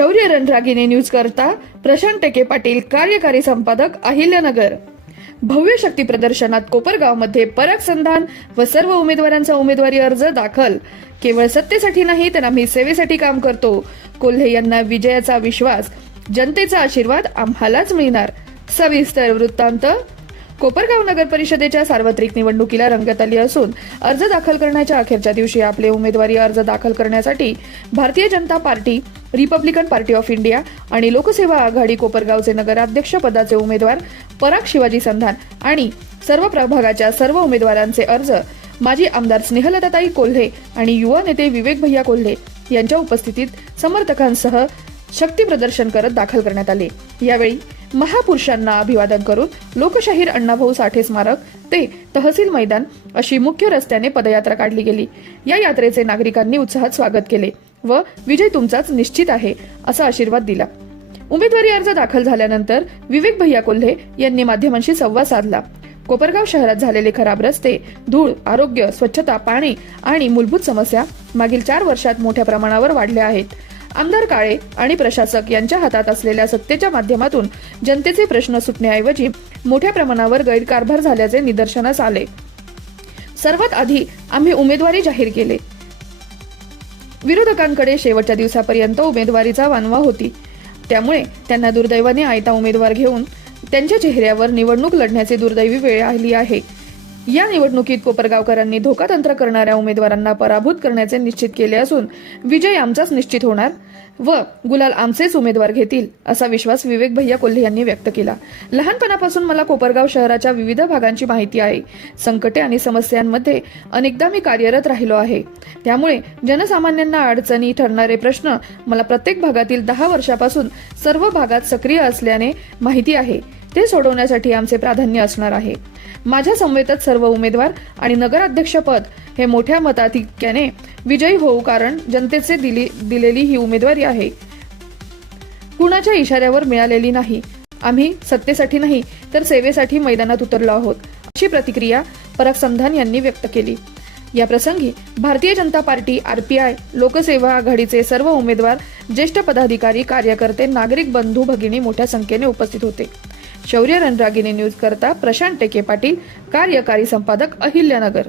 रणरागिणी news करता प्रशांत टेके पाटील कार्यकारी संपादक अहिल्यानगर. भव्य शक्ती प्रदर्शनात कोपरगावमध्ये पराग संधान व सर्व उमेदवारांचा उमेदवारी अर्ज दाखल. केवळ सत्तेसाठी नाही तर आम्ही सेवेसाठी काम करतो. कोल्हे यांना विजयाचा विश्वास जनतेचा आशीर्वाद आम्हालाच मिळणार. सविस्तर वृत्तांत. कोपरगाव नगर परिषदेच्या सार्वत्रिक निवडणुकीला रंगत आली असून अर्ज दाखल करण्याच्या अखेरच्या दिवशी आपले उमेदवारी अर्ज दाखल करण्यासाठी Bharatiya Janata party Republican party of India आणि लोकसेवा आघाडी कोपरगावचे नगराध्यक्ष पदाचे उमेदवार पराग शिवाजी संधान आणि सर्व प्रभागाच्या सर्व उमेदवारांचे अर्ज माजी आमदार स्नेहलताताई कोल्हे आणि युवा नेते विवेक भैया कोल्हे यांच्या उपस्थितीत समर्थकांसह शक्ती प्रदर्शन करत दाखल करण्यात आले. यावेळी महापुरुषांना अभिवादन करून लोकशाहीर अण्णाभाऊ साठे स्मारक ते तहसील मैदान अशी मुख्य रस्त्याने पदयात्रा काढली गेली. या यात्रेचे नागरिकांनी उत्साहात स्वागत केले व विजय तुमचाच निश्चित आहे असा आशीर्वाद दिला. उमेदवारी अर्ज दाखल झाल्यानंतर विवेक भैया कोल्हे यांनी माध्यमांशी संवाद साधला. कोपरगाव शहरात झालेले खराब रस्ते धूळ आरोग्य स्वच्छता पाणी आणि मूलभूत समस्या मागील चार वर्षात मोठ्या प्रमाणावर वाढल्या आहेत. आमदार काळे आणि प्रशासक यांच्या हातात असलेल्या सत्तेच्या माध्यमातून जनतेचे प्रश्न सुटण्याऐवजी मोठ्या प्रमाणावर गैरकारभार झाल्याचे निदर्शनास आले. सर्वात आधी आम्ही उमेदवारी जाहीर केले. विरोधकांकडे शेवटच्या दिवसापर्यंत उमेदवारीचा वानवा होती. त्यामुळे त्यांना दुर्दैवाने आयता उमेदवार घेऊन त्यांच्या चेहऱ्यावर निवडणूक लढण्याचे दुर्दैवी वेळ आली आहे. या निवडणुकीत कोपरगावकरांनी धोकातंत्र करणाऱ्या उमेदवारांना पराभूत करण्याचे निश्चित केले असून विजय आमचाच निश्चित होणार व गुलाल आमचेच उमेदवार घेतील असा विश्वास विवेक भैया कोल्हे यांनी व्यक्त केला. लहानपणापासून मला कोपरगाव शहराच्या विविध भागांची माहिती आहे. संकटे आणि समस्यांमध्ये अनेकदा मी कार्यरत राहिलो आहे. त्यामुळे जनसामान्यांना अडचणी ठरणारे प्रश्न मला प्रत्येक भागातील दहा वर्षापासून सर्व भागात सक्रिय असल्याने माहिती आहे. ते सोडवण्यासाठी आमचे प्राधान्य असणार आहे. माझ्या समवेतच सर्व उमेदवार आणि नगराध्यक्षपद हे मोठ्या मताधिक्याने विजयी होऊ कारण जनतेचे दिली दिलेली ही उमेदवारी आहे. कुणाच्या इशाऱ्यावर मिळालेली नाही. आम्ही सत्तेसाठी नाही तर सेवेसाठी मैदानात उतरलो आहोत अशी प्रतिक्रिया पराग संधान यांनी व्यक्त केली. या प्रसंगी भारतीय जनता पार्टी आरपीआय लोकसेवा आघाडीचे सर्व उमेदवार ज्येष्ठ पदाधिकारी कार्यकर्ते नागरिक बंधू भगिनी मोठ्या संख्येने उपस्थित होते. शौर्य रणरागिने न्यूज करता प्रशांत टेके पाटील कार्यकारी संपादक अहिल्यानगर.